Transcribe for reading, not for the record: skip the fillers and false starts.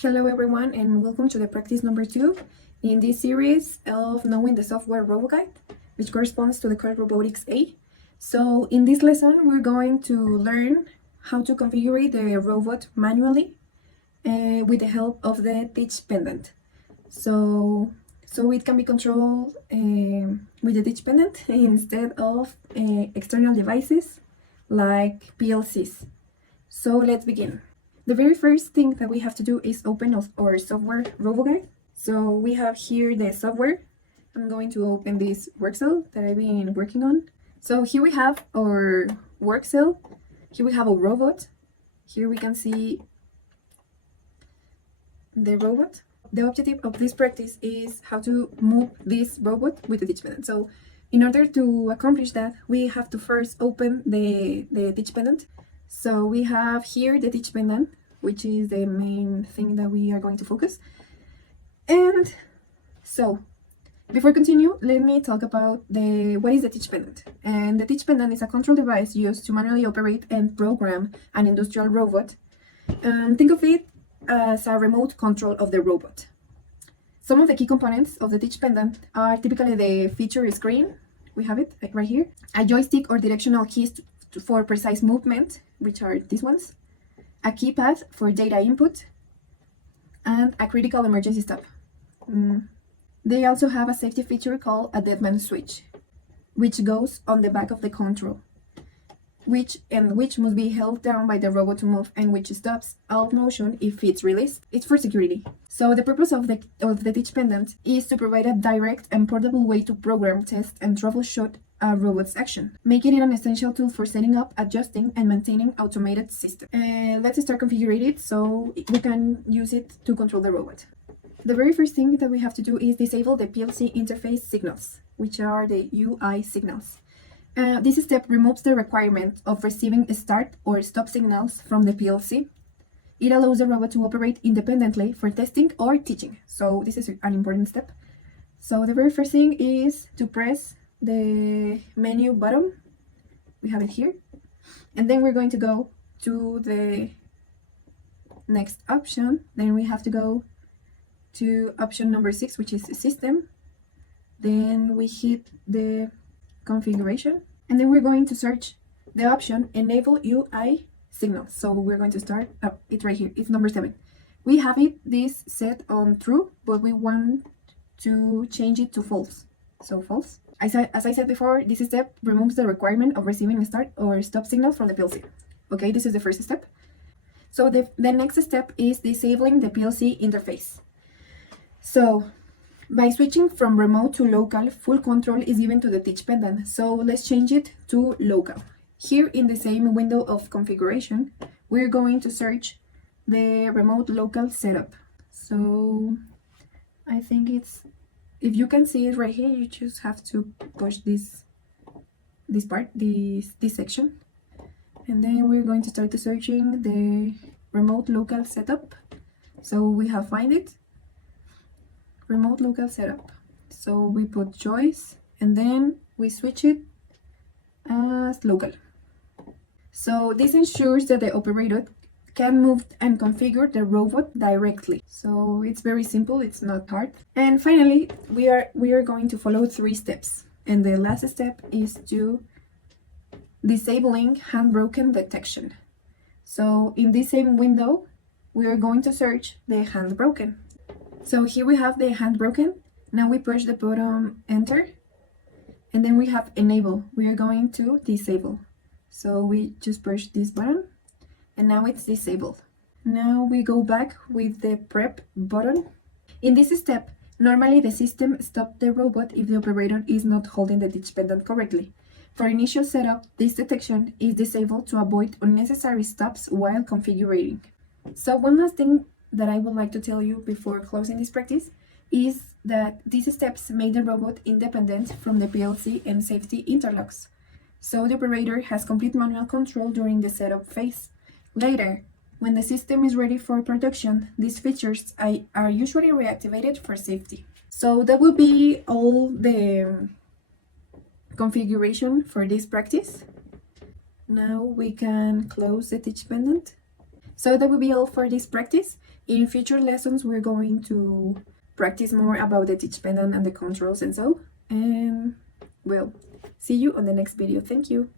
Hello everyone and welcome to the practice number 2 in this series of knowing the software ROBOGUIDE, which corresponds to the course Robotics A. So in this lesson we're going to learn how to configure the robot manually with the help of the teach pendant. So it can be controlled with the teach pendant instead of external devices like PLCs. So let's begin. The very first thing that we have to do is open our software RoboGuide. So we have here the software. I'm going to open this work cell that I've been working on. So here we have our work cell. Here we have a robot. Here we can see the robot. The objective of this practice is how to move this robot with the teach pendant. So in order to accomplish that, we have to first open the teach pendant. So we have here the teach pendant, which is the main thing that we are going to focus. And so before continue, let me talk about what is the teach pendant. And the teach pendant is a control device used to manually operate and program an industrial robot. And think of it as a remote control of the robot. Some of the key components of the teach pendant are typically the feature screen. We have it right here. A joystick or directional keys for precise movement, which are these ones, a keypad for data input, and a critical emergency stop. They also have a safety feature called a deadman switch, which goes on the back of the control, which must be held down by the robot to move, and which stops all motion if it's released. It's for security. So the purpose of the teach pendant is to provide a direct and portable way to program, test, and troubleshoot a robot's action, making it an essential tool for setting up, adjusting, and maintaining automated systems. Let's start configuring it so we can use it to control the robot. The very first thing that we have to do is disable the PLC interface signals, which are the UI signals. This step removes the requirement of receiving start or stop signals from the PLC. It allows the robot to operate independently for testing or teaching. So this is an important step. So the very first thing is to press the menu button. We have it here. And then we're going to go to the next option. Then we have to go to option number 6, which is system. Then we hit the configuration. And then we're going to search the option enable UI signals. So we're going to start, it's right here, it's number 7. We have this set on true, but we want to change it to false. So false. As I said before, this step removes the requirement of receiving a start or stop signal from the PLC. Okay, this is the first step. So the next step is disabling the PLC interface. So by switching from remote to local, full control is given to the teach pendant. So let's change it to local. Here in the same window of configuration, we're going to search the remote local setup. So I think if you can see it right here, you just have to push this part, this section. And then we're going to start searching the remote local setup. So we have find it. Remote local setup. So we put choice and then we switch it as local. So this ensures that the operator can move and configure the robot directly. So it's very simple, it's not hard. And finally, we are going to follow 3 steps. And the last step is to disabling handbroken detection. So in this same window, we are going to search the handbroken. So here we have the handbroken. Now we push the button enter. And then we have enable. We are going to disable. So we just push this button. And now it's disabled. Now we go back with the prep button. In this step, normally the system stops the robot if the operator is not holding the teach pendant correctly. For initial setup, this detection is disabled to avoid unnecessary stops while configuring. So one last thing that I would like to tell you before closing this practice is that these steps make the robot independent from the PLC and safety interlocks. So the operator has complete manual control during the setup phase. Later, when the system is ready for production, these features are usually reactivated for safety. So that will be all the configuration for this practice. Now we can close the teach pendant. So that will be all for this practice. In future lessons, we're going to practice more about the teach pendant and the controls and so. And well, see you on the next video. Thank you.